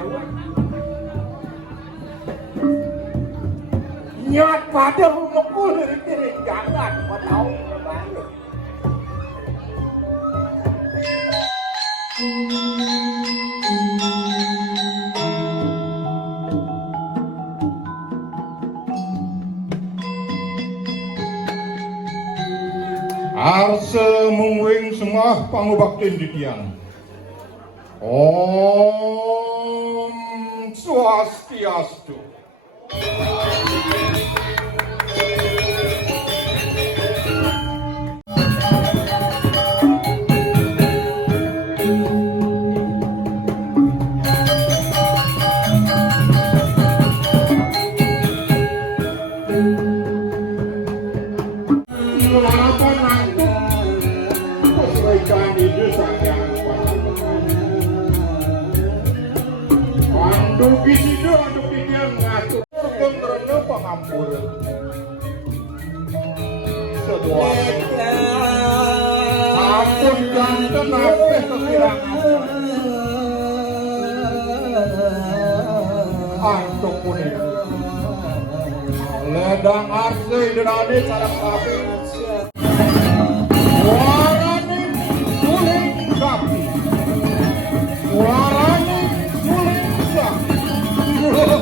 dewe. Nyat pada mukul diri jangan tahu balik. Arse mungwing semah pangubaktin di tiang. Om Swastiastu. Dugi sido untuk dia ngatur kemerana pengampur sedua ampun ganten apa kekirangan antuk kuning ledang arse derane sarang kapi warani suling kapi warani suling kapi suara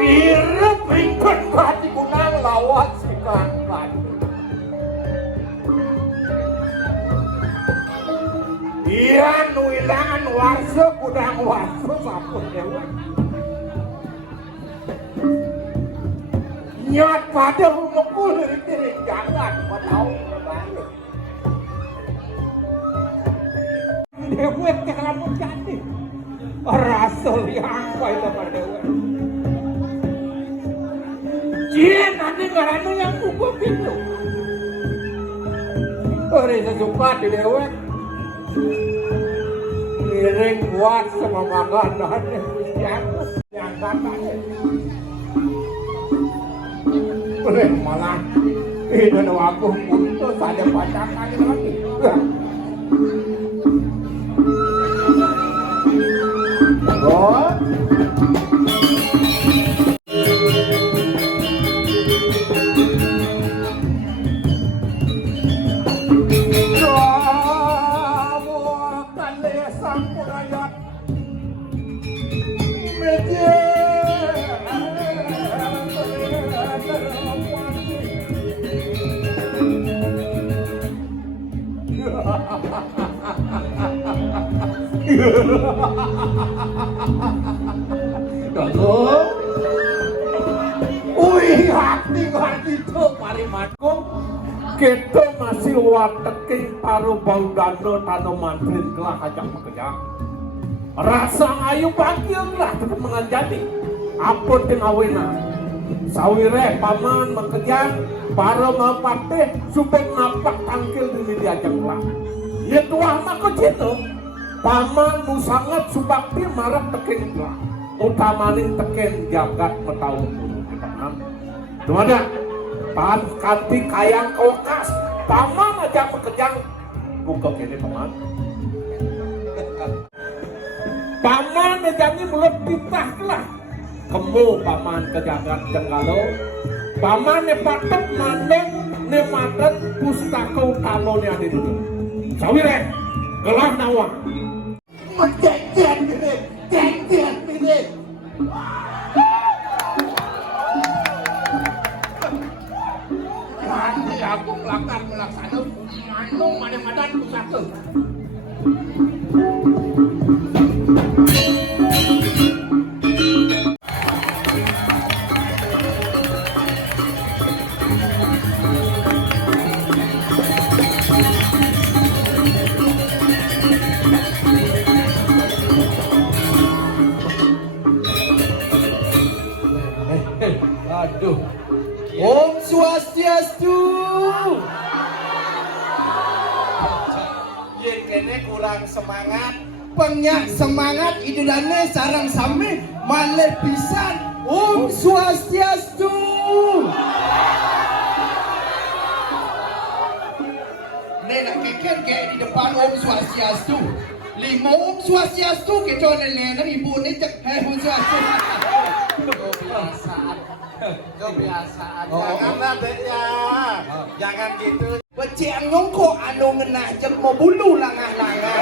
irep ringkon mati kunang lawat si kangkan. Iya nu ilangan warso kudang warso sapun dewe. Nyat pada mukul diri jangan tahu balik. Dewe kalau jadi rasul yang baik pada dewe. Cie nanti ngarana yang kukuh pintu. Ore sesuka di dewe. Miring buat sama makanan yang katanya boleh malah ini aku putus ada pacaran lagi oh hati itu parimatku kita masih wateking paru bau dano tano mantrin kelah ajak pekerjaan rasa ayu bagian lah tetap menganjani apun tengawena sawire paman mekerjaan para mapate supaya nampak tangkil di diajak lah ya tuah maka situ paman mu sangat subakti marah teking lah utamaning teken jagat petau Dumada, pan kanti kayang kawakas, paman aja pekerjaan buka kini paman. Paman aja ini mulut titah lah, kemu paman kejagat jenggalo, paman ne patek mandeng ne matet pustaka utama ne ada dulu. Sawire, gelah nawa. Menjengkel ini, jengkel ini. Aku melaksanakan anu mana-mana pusaka. Aduh. Om Swastiastu. Yen kene kurang semangat, penyak semangat idulane sarang sami malih pisan. Om Swastiastu. Nenek keken kayak di depan Om Swastiastu. 5 Om Swastiastu kita nenek ibu ini cek Om Swastiastu. Kebiasaan. Janganlah Deknya. Jangan gitu. Becian ngongko anu ngenah jek mau bulu langah-langah.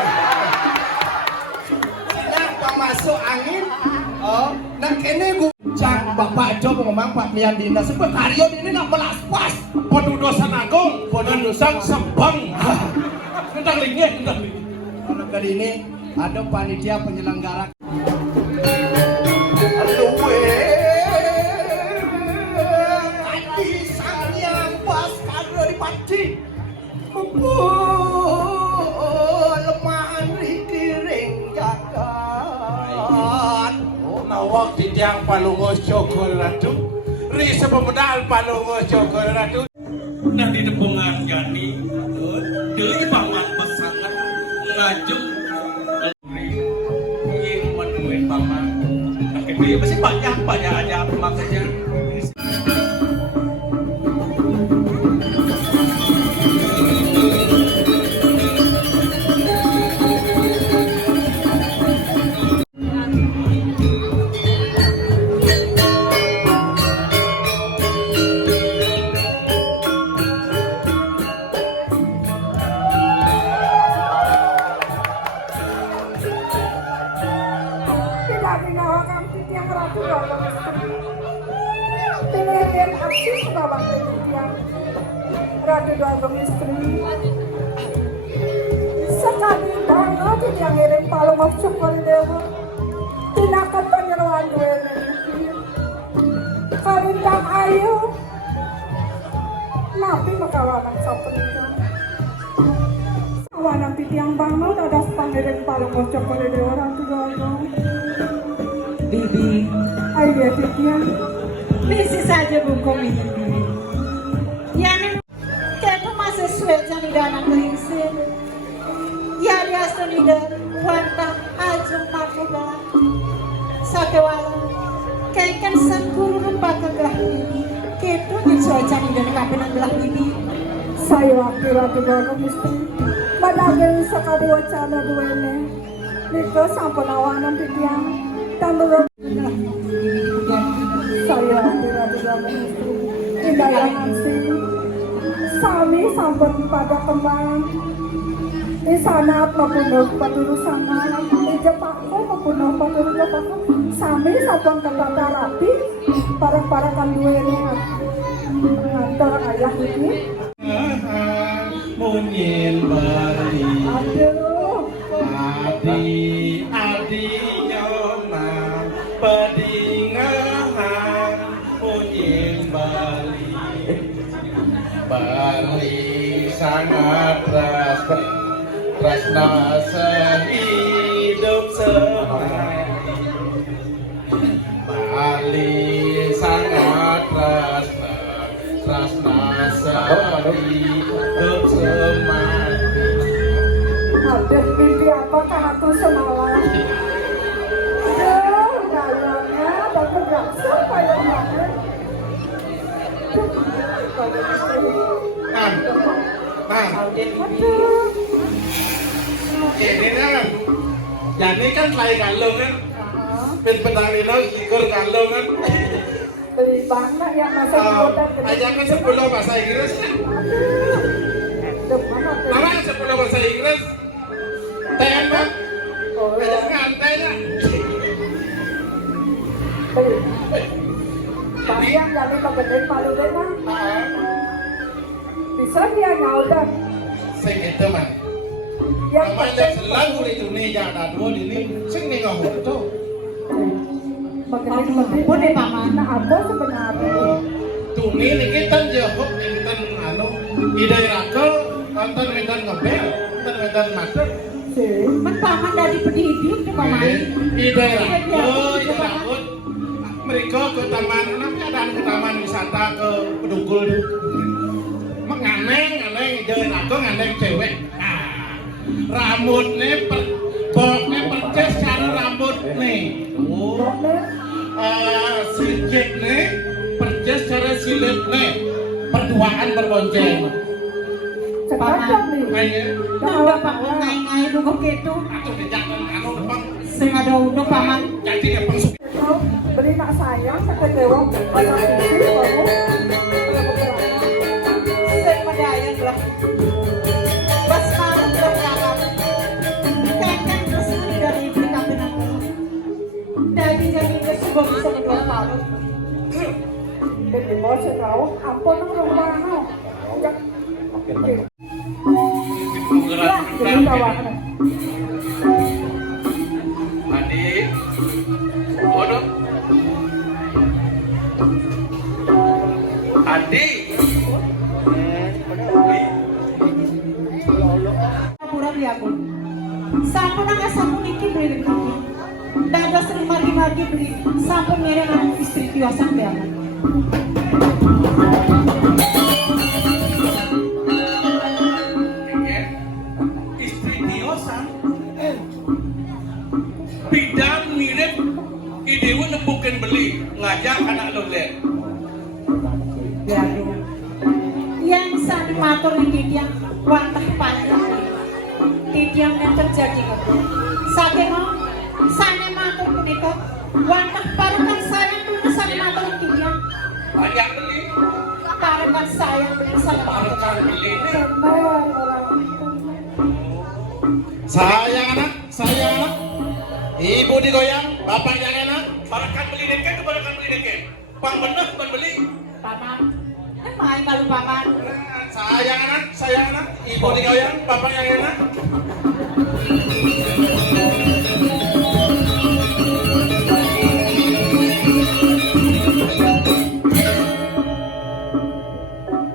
Kenapa masuk angin? Oh, nah kene gua cak Bapak Jo ngomong Pak Mian Dina sebut Aryo ini nak melas pas. Penudosan agung, penudosan sembang. Tentang linggih. Kalau kali ini ada panitia penyelenggara. Aduh hati sayang pas kado di panci. Lemahan rikiring jagat. Nawak di tiang palungos Jogol Ratu. Ri sepemedal palungos Jogol Ratu. Nah di depungan gani. Dari banget pesangan ngaju. Yang menuin paman. Nah ini masih banyak aja makanya. Ratu Dagong istri sekali banget yang ngirim palung of syukur dewa tinakan penyeruan gue karindang ayu nabi makawanan sapenika kawanan titiang banget ada pangirim palung of syukur dewa Ratu Dagong. Bibi, Ayo dia titiang bisi saja bungkung ini Bibi. Yang kamu masih sulit jadi dana kehisin. Ya dia sendiri wanda ajung makulah. Sakewala, kaikan sangkuru rupa kegelah Bibi. Ketu disuai jadi dana kapinan gelah Bibi. saya waktu Ratu Dagong istri badageng sekali wacana duwene niko sampun awanan titiang tambah saya waktu Ratu Dagong istri indayangan sih sami sampun pada kembang di sana maupun paturusan di Jepangku maupun paturusan sami sampun ketata rapi para duwene ngantor ayah ini. Munyin bali Aduh, adi nyona pedingahan munyin bali sangat tresna sehidup semati bali sangat tresna sehidup semati. ada mimpi apakah aku semalam? Aduh, dalamnya bagus berasa kayak mana? Aduh, Ini kan, jadi kan selain kalung kan, petani lo sikur kalung kan. beli banget yang masa muda Aja kan 10 bahasa Inggris kan. Mama 10 bahasa Inggris. Tembak. Aja ngantainya. beli. Bayang jadi kebetulan palu deh mah. Bisa dia nyaudan. Sing itu mah. Yang Mama lihat selalu di dunia ada dua ini. Sing nih ngomong tuh. Mengenai Boleh paman. nah apa sebenarnya? Tuni ini kita jawab ini kita anu. Di daerah ke nonton medan ngebel, nonton medan macet. Sih, Men paman dari pendidik ke paman. Di daerah ke mereka ke taman, ke taman wisata ke Pedugul. Nganeng jalan aku nganeng cewek. Nah, rambutnya pokoknya percis cara rambut nih. Sikit nih percis cara silit nih. Perduaan berbonceng. Cekap nih. Kayaknya. Udah paman ngai-ngai dulu gitu. Aku dijangan anu depan. Sing ada udah paman. Jadi ya pengsup. Itu beri nak sayang sakit dewa banyak isi kamu. Sing medayang lah. Pas malam berapa? Kan terus dari kampung aku. Dari jadi sebuah bisa berdua malam. Jadi bos tahu ampun nang rumah no. Ya, jadi kawan. Adik, bodoh. Adik. Pura beli aku. Sampun nang sampun iki beli iki. Dados sering magi-magi beli sampun mireng nang istri kiwasan beli aku. Istri tiosan. Bidang mirip idewa nebukin beli ngajak anak lole. Biaru. Yang sani matur iki yang wantah panjang. Titiang yang terjadi aku. Saking sane matur punika wantah parukan sayang dulu sane matur iki yang Banyak beli. parukan sayang dulu sane matur. Parukan beli. Benar orang. Sayang anak. Ibu digoyang, bapak yang enak. Parukan beli deket, parukan beli deket. Pang bener pang beli. Paman. Main malu paman. Sayang anak. Ibu digoyang, bapak yang enak.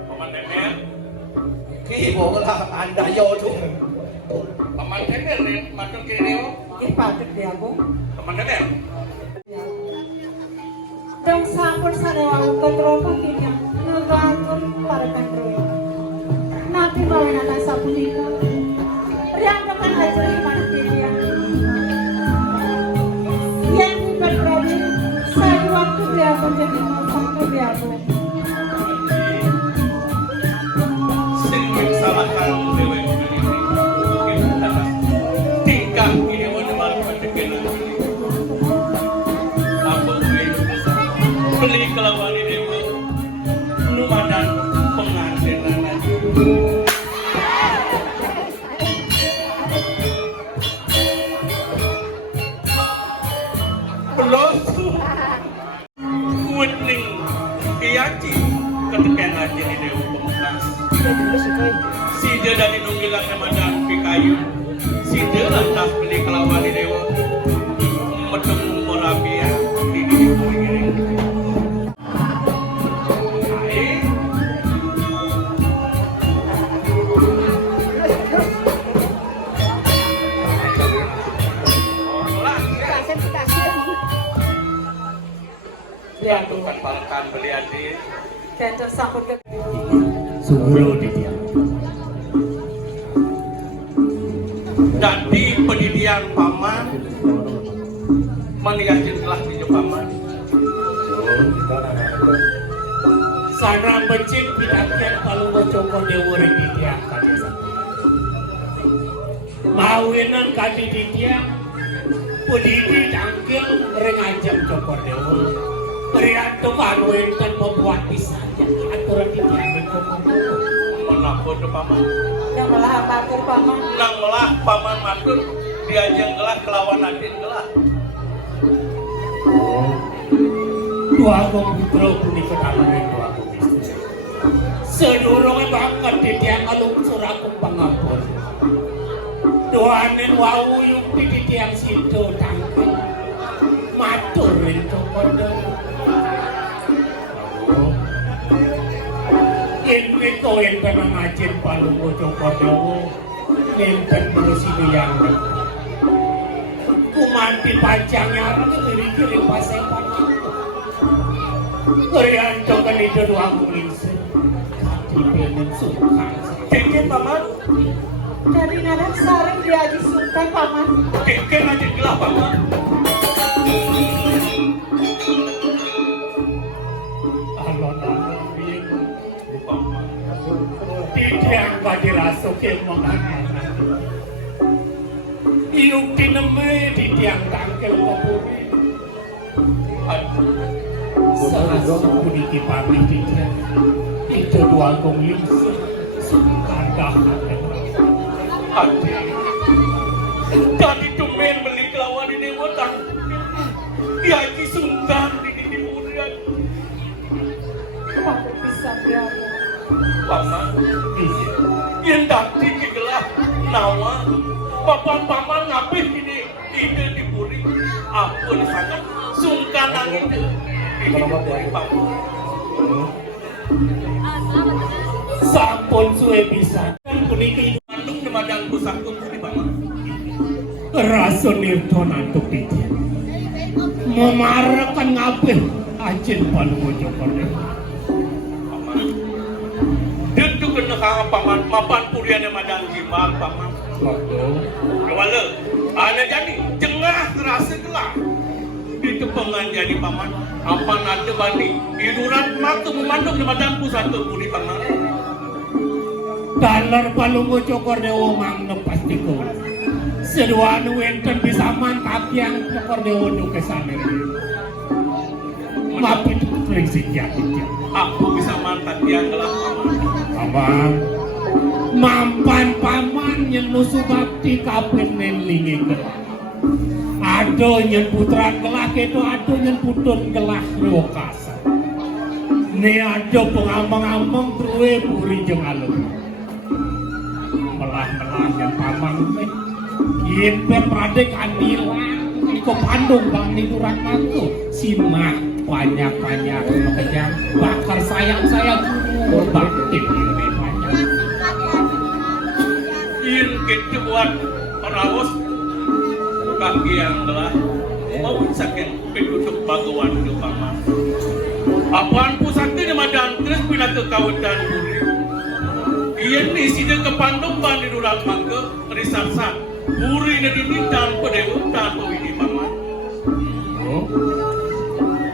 Paman Temel, Ibu lah anda yo tuh. Paman Temel nih, matur kiri Ih patut dia aku. Paman Temel. Dong sampun sarewa ketropo tinya ngebangun para kandro. Nabi mawen anak sapunika. Riangkapan aja di mana dia. Yang berprodi saya waktu dia menjadi waktu dia aku. Sing salahkan dewe ini. Tingkah ini mana malu pendekin. Apa beli kelawan dewe. Numadan pengantinan lagi. Pelosu kuning kiyaci ketekan aja di dewa pemenang. Si dia dari nunggilang namadan pikayu. Si dia lantas beli kelawan di dewa. Metemu morabia di giring. Bantukan palekan beli adik. Kenter sampun ke Sugro di dia. Jadi pendidikan paman meniatin telah di paman. Sana becik pinakyan palungo Joko Dewo di tiang kadesa. Mawinan kadi di tiang pedidi dangkel rengajam Joko Dewo. Prianto kanuin kan membuat pisahnya aturan di tiang Joko Dewo. Menakut paman. yang melah matur paman. Nang melah paman matur diajeng gelah kelawan adin gelah. Dua putra punika kalahin dua sedurunge banget di tiang alung surakung pangampun. Doanen wau yung di tiang sido tangkel maturin Joko Dewo. Enten to enten ngajin palunggo Joko Dewo enten berusi yang kumanti panjangnya orang kiri-kiri pasang panjang Rianto kan itu dua kulisi. Dipenin Sultan. Keken paman. Dari nada saring diaji sultan paman. Keken aja gelap paman. Alon-alon bingung. Tidak dirasuk yang mengatakan. Iuk tineme di tiang tangkel kopuri. Serasa puniki pamit tidak. Itu dua gonglim kandah Adik. Tadi tumen beli kelawan ini wotang. Diaji Sultan di Purian. Paman bisa berapa? Paman. Yang tadi kegelap nawa. Paman ngapih ini ide di Puri. Ampun sangat sungkan angin ini di Puri paman. sampun suwe bisa. Puniki Bandung nemadang pusat Puri paman. Rasa nirto nantuk dia. Memarakan ngapih ajin Palunggojo Kordewo. Paman. Dentu kena kang paman mapan Purian nemadang jimal paman. Kewala, ada jadi jengah terasa gelap. Itu penganjani paman. Apa nanti bani iduran matu memandung di madang pusat Puri paman. Dalar Palunggojo Kordewo mangno pasti ko. Seduanu enten bisa mantap yang Kordewo nu kesana. Mapit prinsip jati. Aku bisa mantap yang gelap paman. Abang mampan paman yang nusu bakti kapen nenlingi gelap. Ado yang putra gelak itu ado yang putun gelak lokasa. Ini ado pengambang-ambang terwe puri jengalung. Melah-melah yang paman ini. Yempe pradek andilan. Iko pandung bang nikurat mantu. Simah banyak-banyak kejam. Bakar sayang-sayang. Bakti ini banyak. In kita buat perawos kaki yang telah mau sakit penduduk Bagawan itu paman. Apaan pusat ini madan terus pindah ke kawasan Puri. Ia ni sida ke Pandung ban di durat mangke risarsan. Puri ini diminta Padewo dan Pawini paman. Oh.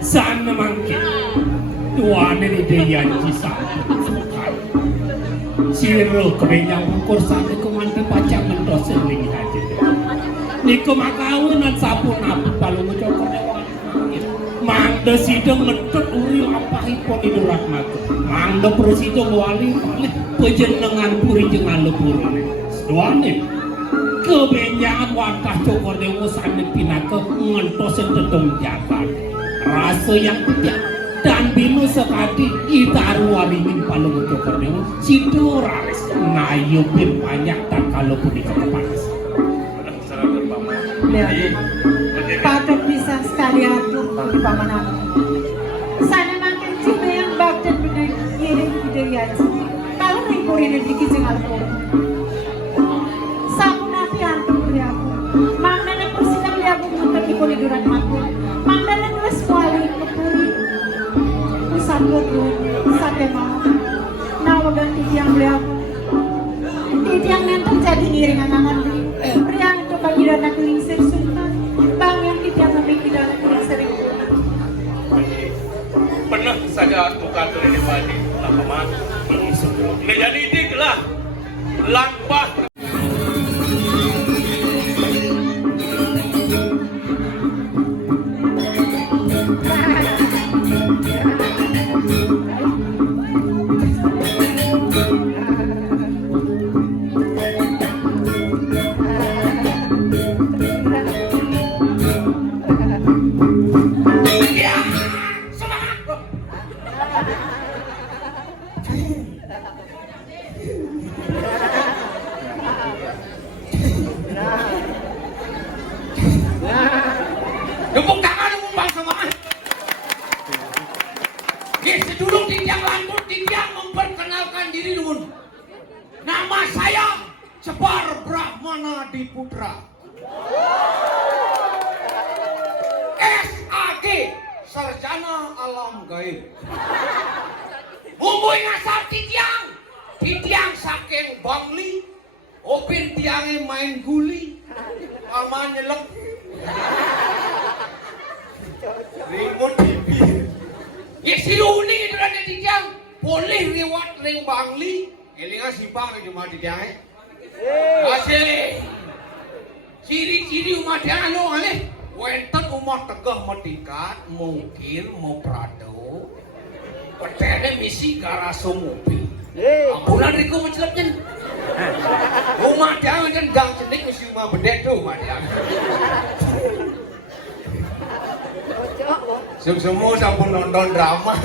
Sana mangkin. Tuan ini dia kisah. Siro kerenyang ukur sana kemanti pacang mendos seling aja. Niko makawunan sapu napu Palunggojo Kordewo. Mangda sidang metut uri lampahipun idurat matu. Mangda persidang wali paling pejenengan Puri jengalu Puri. Seduane kebenjangan wantah Kordewo sana pinaka ngentosen tetong jagat. Rasa yang tidak dan binu sekali itaru waringin Palunggojo Kordewo situ raris ngayupin banyak tak kalau pun di kepanas. Lihat, patut bisa sekali atur di paman aku. Sana makin cuma yang bakten bener ngirim ide yaji. Kalau nih Puri ini dikising alpur. Sapu napi antum beri aku. Mang nenek persidang lihat bukan di Puri duran mati. Mang nenek nulis wali ke Puri. Pusat berdua, sampai mau. Nawa ganti tiang beli aku. Di tiang nentok jadi ngiringan angan beli. Pria itu bagi dana kelisir sultan. Bang yang di tiang memiliki dana kelisir itu. Pernah saja bukan dari bani paman. Jadi ini lah lampah. Tepuk tangan bang semangat. Sedulur Tinjang Lantur Tinjang memperkenalkan diri dulu. Nama saya Sebar Brahmana Diputra. SAG sarjana alam gaib. Bumbuy ngasar titiang saking Bangli. Opin tiangnya main guli, ama nyelek. Remote TV. Ya si Runi itu ada titiang. Boleh lewat ring Bangli. Elinga simpang ring rumah tiangnya. Asli. Ciri-ciri umat yang anu alih. Wenten umat tegah matikat, mungkin mau prado. Petene misi garaso mobil. Ambulan riku mencelapnya. Rumah dia kan gang cenik mesti rumah bedek tuh rumah dia. Semua sampun nonton drama.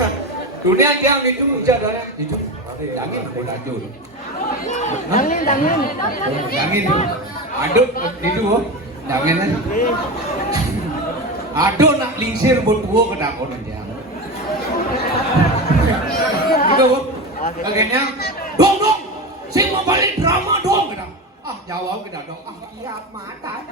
Dunia dia itu jadanya itu. Dangin bola jul. Dangin. Aduh itu dangin. Aduh nak lingsir butuh ke dakon dia. Itu bagiannya dong. Sing mau balik drama dong kita. Ah jawab kita dong. Ah iya mata.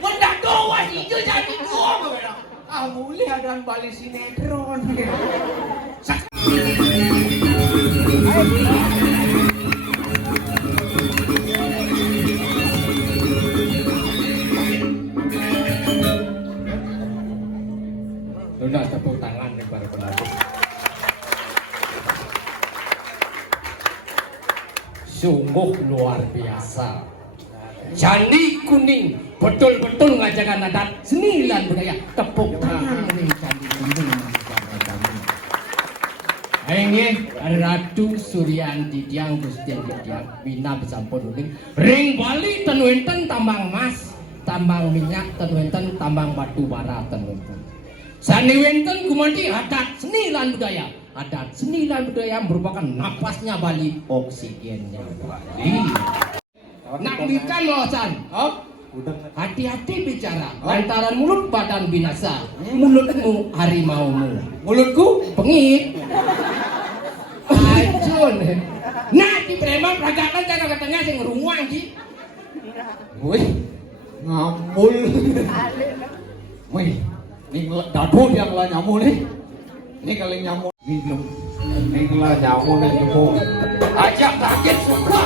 Mendak doa itu jadi doa kita. Ah mulia dan balik sinetron. Sudah tepuk tangan nih para penonton. Sungguh luar biasa. Candi Kuning betul-betul ngajakan adat seni dan budaya. Tepuk tangan nih Candi Kuning. Ini Ratu Suryanti Tiang Gustian Tiang Bina besampun uning ring Bali tenwenten tambang emas, tambang minyak tenwenten tambang batu bara tenwenten. Sani wenten kumandi adat seni lan budaya. Adat seni dan budaya merupakan napasnya Bali, oksigennya Bali. Nak bikan losan, hati-hati bicara. Lantaran mulut badan binasa, mulutmu harimaumu, mulutku pengit. Ajun. Nah di preman peragakan cara katanya sing ngerunguang ki. Wih, ngambul. Wih, ini dadu yang lah nyamuk nih. Ini kali nyamuk minum. Ini lah nyamuk nih nyamuk. Ajak target suka.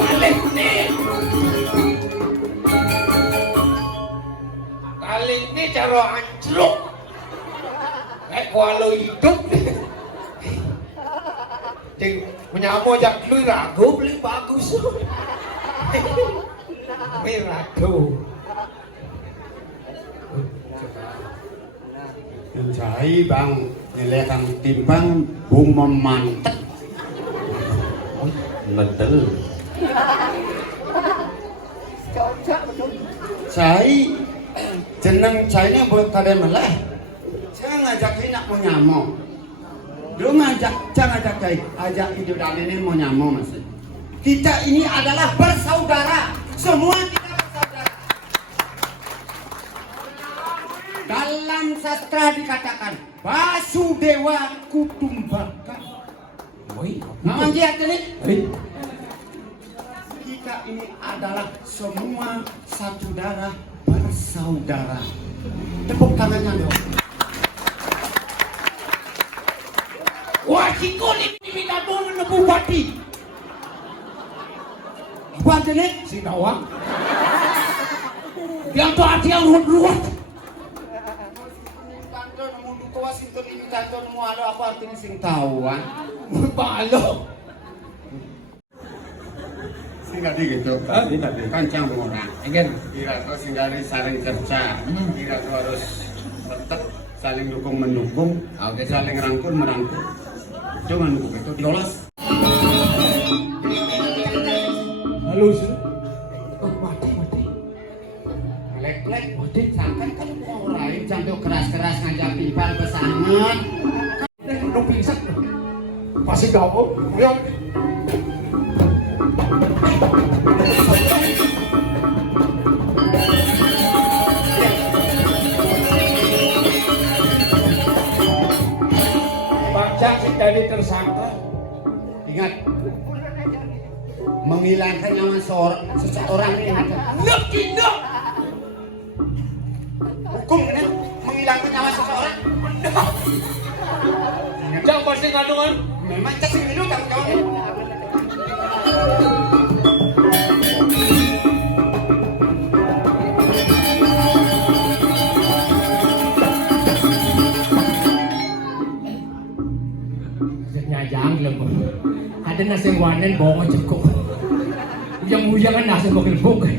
Balik nih. Kali ini cara anjlok. Kayak walau hidup. Cing menyamuk jak lu ragu beli bagus. Mirado. Mencari bang nyelekan timbang bung memantek. Betul. Cai jeneng cai ini buat kalian meleh. Saya ngajak ini nak mau nyamuk. Lu jangan ajak cai, ajak hidup dari ini mau nyamuk masih. Kita ini adalah bersaudara. Semua kita bersaudara. Dalam sastra dikatakan Basudewa Kutumbaka. Nah, lihat ini. Kita ini adalah semua satu darah bersaudara. Tepuk tangannya dong. Wah si kulit diminta turun ke bupati. Buat ini Si Nawang. Yang tuh hati yang ruwet-ruwet. kantor mundu ko sing ini kantor mo ano apa artinya sing tawa. Balo. Sing gadi gitu. Kancang orang. Ingin. Kira tuh sing gadi saling kerja. Kira tuh harus tetap saling dukung mendukung. Oke. Saling rangkul merangkul. Jangan dukung itu diolos. Halus. Mati. Lek-lek, mati sampai kan mau lain jantung keras-keras ngajak pimpal pesangan. Udah pingsan. Masih gaul. Ya. Baca jadi tersangka. Ingat, menghilangkan nyawa seseorang ini. Nuk tidak. Hukum kan menghilangkan nyawa seseorang. Jangan pasti ngandungan. Memang cacing itu tanggung jawabnya. Nyajang lang ko. Ada nasi wanen bongo cukup. Ujang-ujang kan nasi bokil-bokil.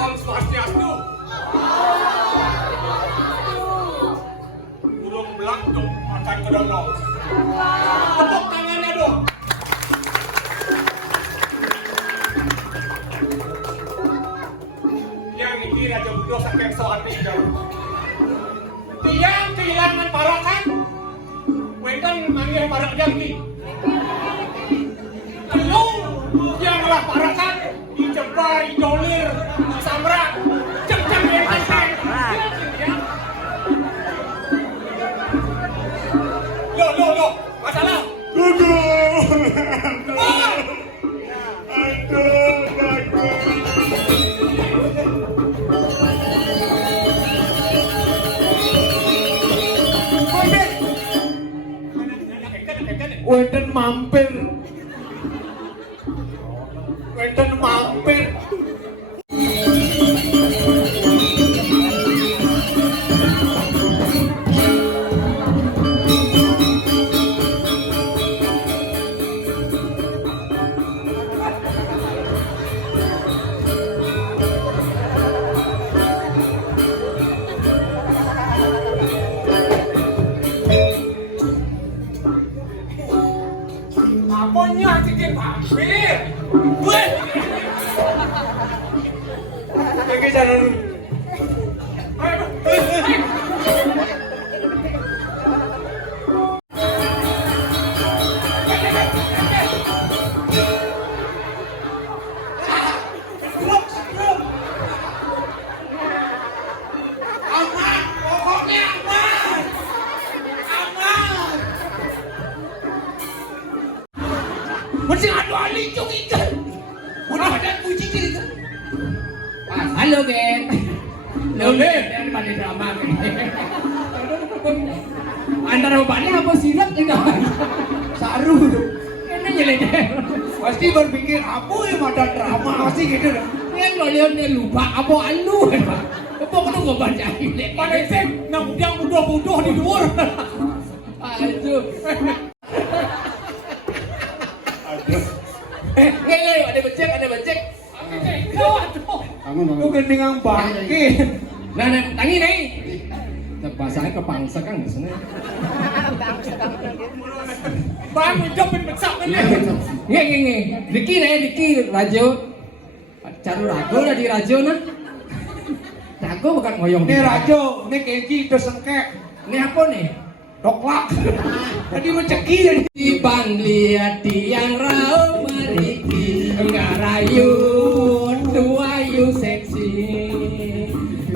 Om Swastiastu. Burung belantung makan kedonong. Tepuk tangannya dong. Yang ini Raja Budo saking soati jauh. Tiang kehilangan parakan. Wekan manggil parak jangki. Lu yang lah parakan. Dicebar, didolir, disamrak, cek-cek yang kasar. Lo, masalah. Wenten mampir. Apanya cikin mampir? Weh! Kayak jalan. Masih adu alih cung ikan. Udah ada kunci itu. Halo, geng. Lele, pada drama geng. Antara bapaknya apa silat enggak? Saru. Ini nyelidek. Pasti berpikir apa yang ada drama pasti gitu. Yang kalian lupa apa alu. Apa kau nggak baca ini? Pada sen, nang yang budoh-budoh di luar. Aduh. Ada becek. Lu gendingan bangke. Nah, tangi nih. Bahasanya kepangsa kan biasanya. Bang, jopin besak kan. Nge. Diki Rajo. Caru Rago lah di Rajo nah. Rago bukan ngoyong. Nih Rajo, nih Kenji itu sengkek. Ini apa nih? Doklak. Tadi menceki jadi. Bang lihat tiang rau meriki ngarayu duayu seksi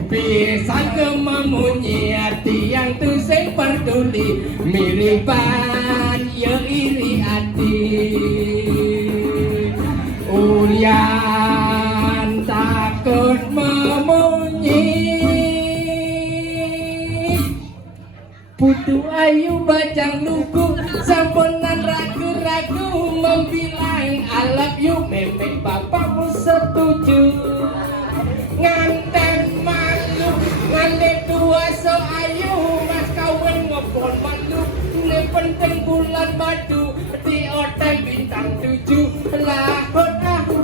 pisan kememunyi tiang tu sing peduli miripan ya iri hati ulian takut memunyi putu ayu bajang lugu samponan ragu-ragu membilang I love you memek bapakmu setuju nganten malu nganten tua so ayu mas kawin ngebon malu ini penting bulan madu di hotel bintang 7 lahut aku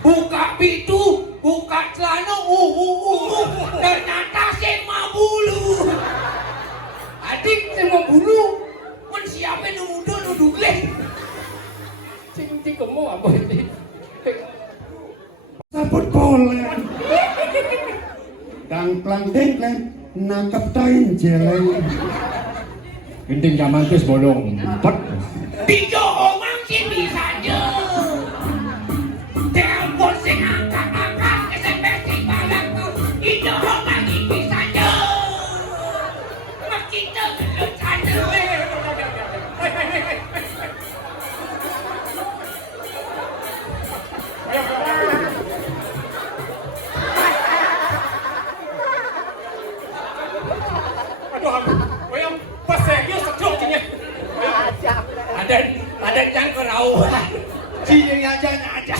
buka pintu buka celana ternyata si mabulu adik si mabulu kan siapa nuduh leh cing kamu apa ini Sabut bola. Kelanting kan nangkep tain jeleng. Genting Kamantis bolong 4. Tiga orang sini saja. Telepon sing angkat-angkat SMS di balakku. Tiga orang ini saja. Kita belum saja. Ada cangkir awal. Cing aja aja.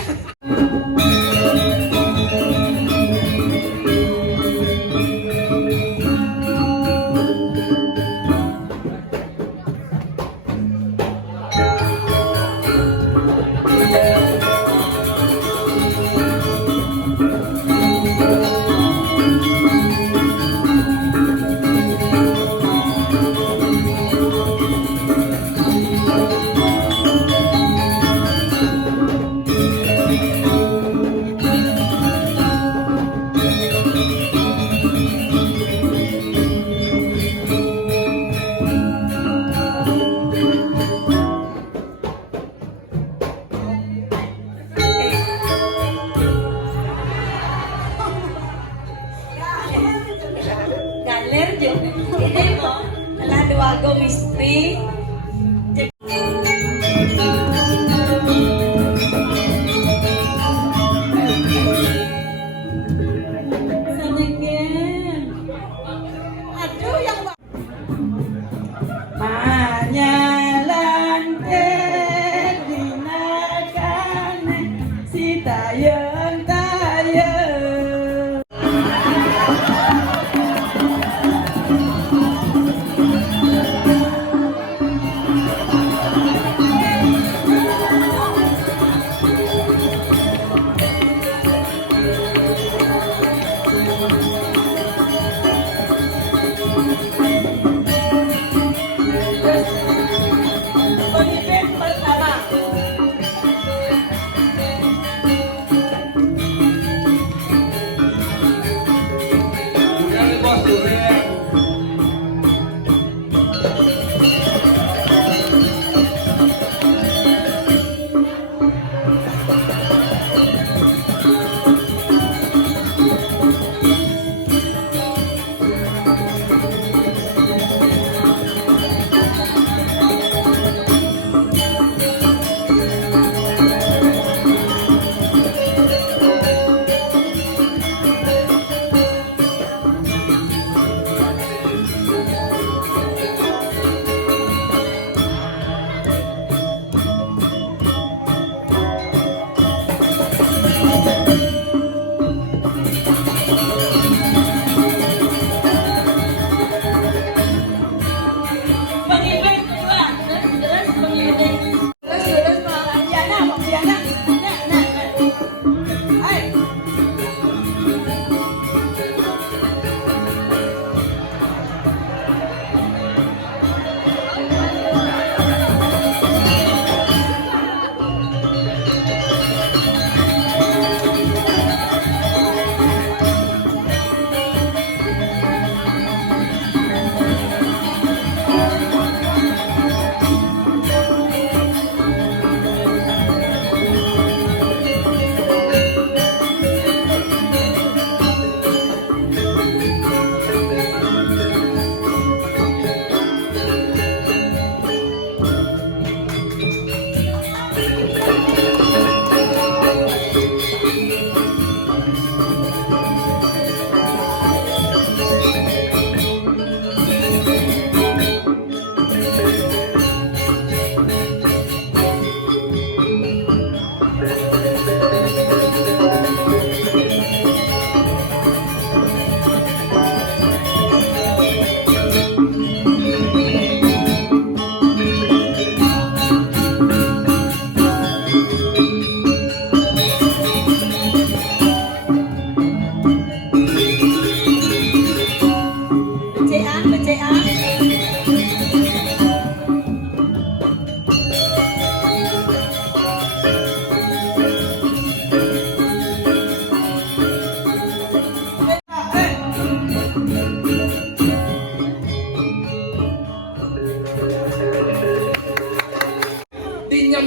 Galer jo. Ini mo, ala duwago mistri. Senengin. Aduh yang Manyalan dinakan si tayang tayang. Pemimpin pertama. Pemimpin kedua. Terus pemimpin. Terus Pak Diana, Pak Diana. Nah. Hai.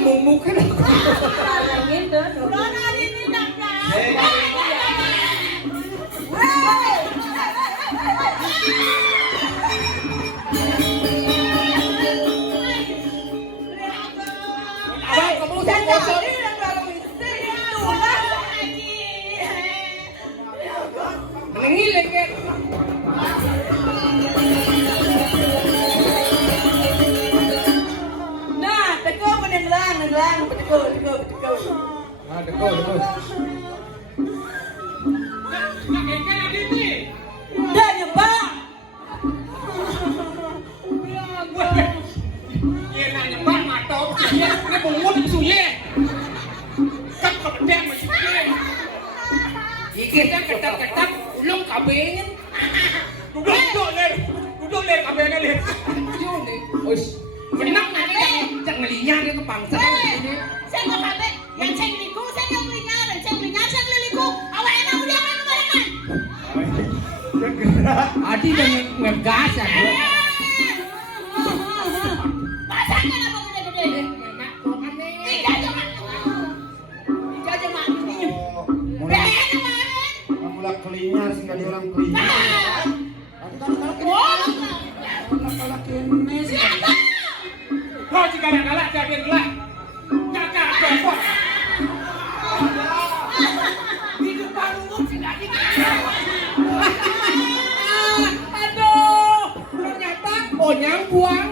mumukin aku. Kalau gitu, Nona ini nakal. Abang, kamu usah mengiling kan? nah, teko menenglang, teko. Ah, dekul. Dah nyebak. Iya nanya bang atau iya ini bungut suye. Kan kepedan masih suye. Kita ketat ulung kabin. Duduk le kabinnya le. Yun eh. Uish. Kenapa nanti jangan ngelinya dia ke bangsa ini. Saya nggak kabe, yang saya liku, saya nggak belinya, dan saya belinya, saya beli liku. Awak enak udah kan kemarin. Adi udah ngegas ya. Pasangnya apa gede-gede? Tiga cuma ini. Benar kemarin. Mulai kelinyar sehingga dia orang kelinyar. Siapa? Kau jika ada galak jadi galak. Kakak apa? Hidup baru tidak Aduh, ternyata onyang buang.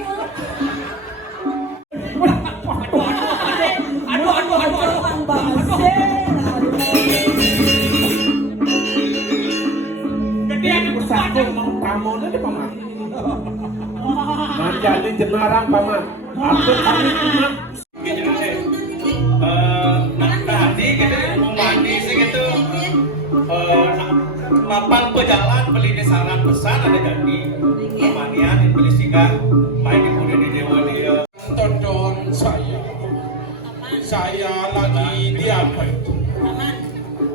Satu mau tamu ni paman. Manjali jenarang paman. Aku kami cuma. Tadi kita mau mandi sih gitu. Mapan pejalan beli di sarang pesan ada jadi. Kemudian beli singgah main kemudian di dewa dia. Tonton saya. Saya lagi di apa itu? Aman,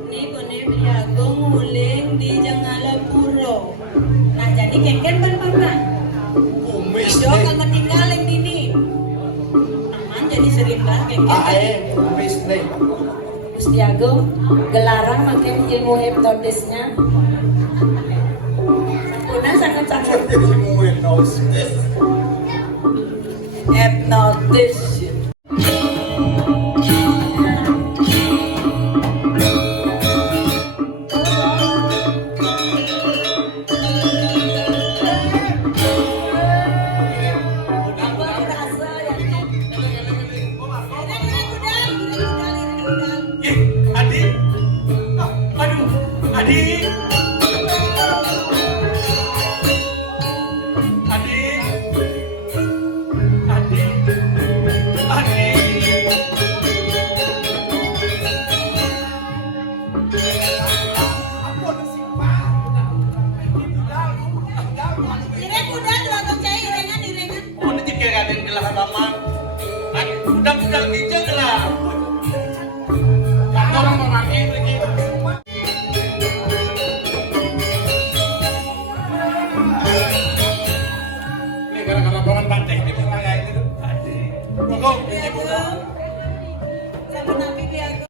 ni bener Biago nguling di Jangalapuro. Nah jadi kengken ban-ban. Kumis Ido kan ketinggalan dini. Aman jadi sering lah kengken. kumis nih. Gusti Agung gelarang makin ilmu hipnotisnya. Sampuna sangat-sangat hipnotis. Udang-udang hijau lah. Kata orang ini lagi. Ini gara-gara bangun batik di raya itu. Pokok ini bukan. Sama Nabi Biago.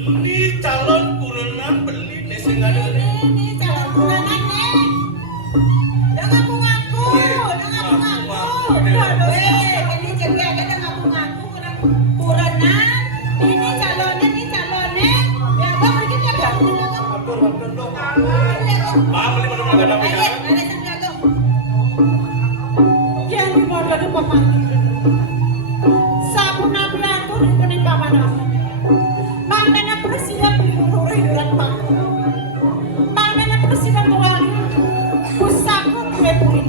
Ini calon kurenan beli desa ngadu. Ini calon kurangan nih. Dah ngaku-ngaku. Ini jadi ada dah ngaku-ngaku kuranan. Ini calonnya. Ya bang pergi dia bang. Beli mana mana ada punya. Yang di modal itu paman. Sabu nabi aku di paman. Mana presiden peluru dan bang. Mana presiden luar. Pusako peluru.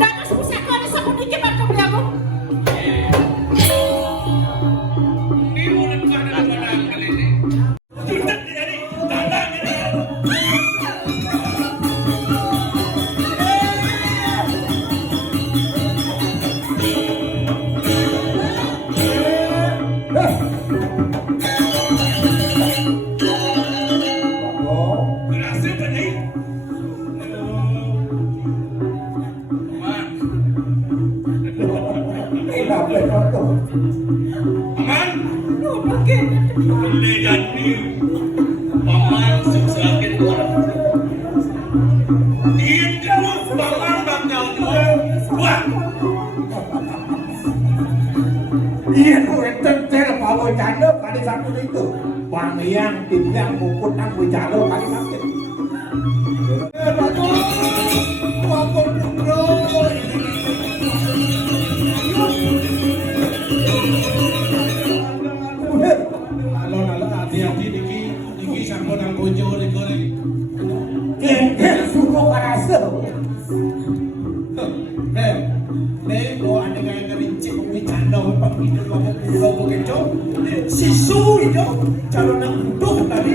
Dan pusako ada sabu dikit bang kau bilang. Ini murid kan ada mana kali ini. Sudah jadi datang ini. Paman, lihat ni, paman suksakin orang. Itu paman bakal buat. Iya tuh enten cel bawa janda kali satu itu. Bang yang timnya mukut nang jalo kali satu. Alon-alon hati-hati niki sampun nang bojo digoreng. Kengkel suku karasa. Nego ada gaya ngerincik bercanda panggilan waktu pulau begitu. Sisu itu calon nak untuk tadi.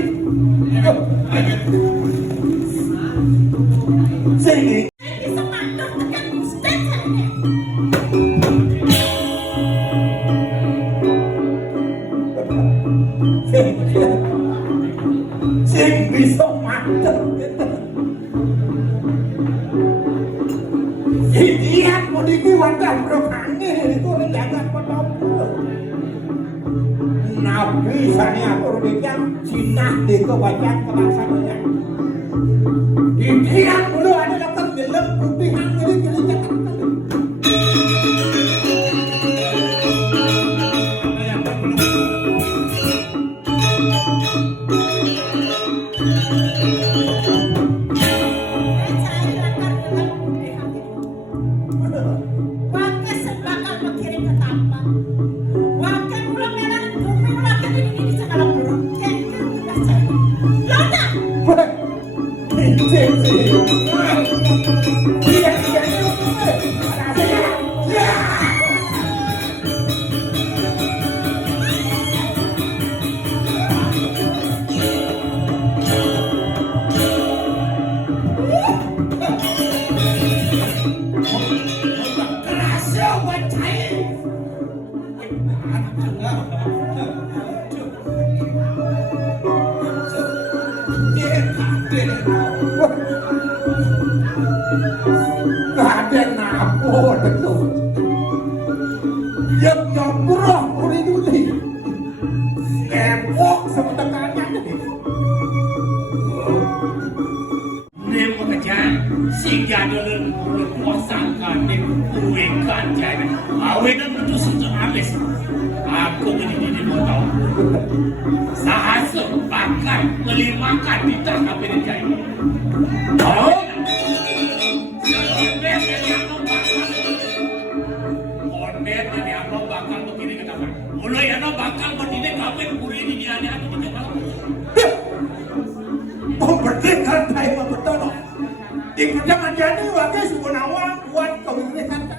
Sini. Sing bisa mantep gitu. Iya, mau dibuatkan berkani itu jangan penuh. Nabi sana aku rubikan Cina di kebacan kelaksananya. Iya, dulu ada dokter bilang kupingan gini jangan. Ada napo betul. Yang nyobrol uri dulu. Epok sama tekannya nih. Nemo kerja sehingga dalam kuasakan kue kajian awet itu sudah habis. Aku ini mau tahu. Sahasa bakar melimakan di tangan penjai. Oh. Mulai ada bakal berdiri kawin kuri di dia atau di mana? Oh berdiri kan saya betul. Di kerjaan jadi wakil suku nawang buat kawin kan.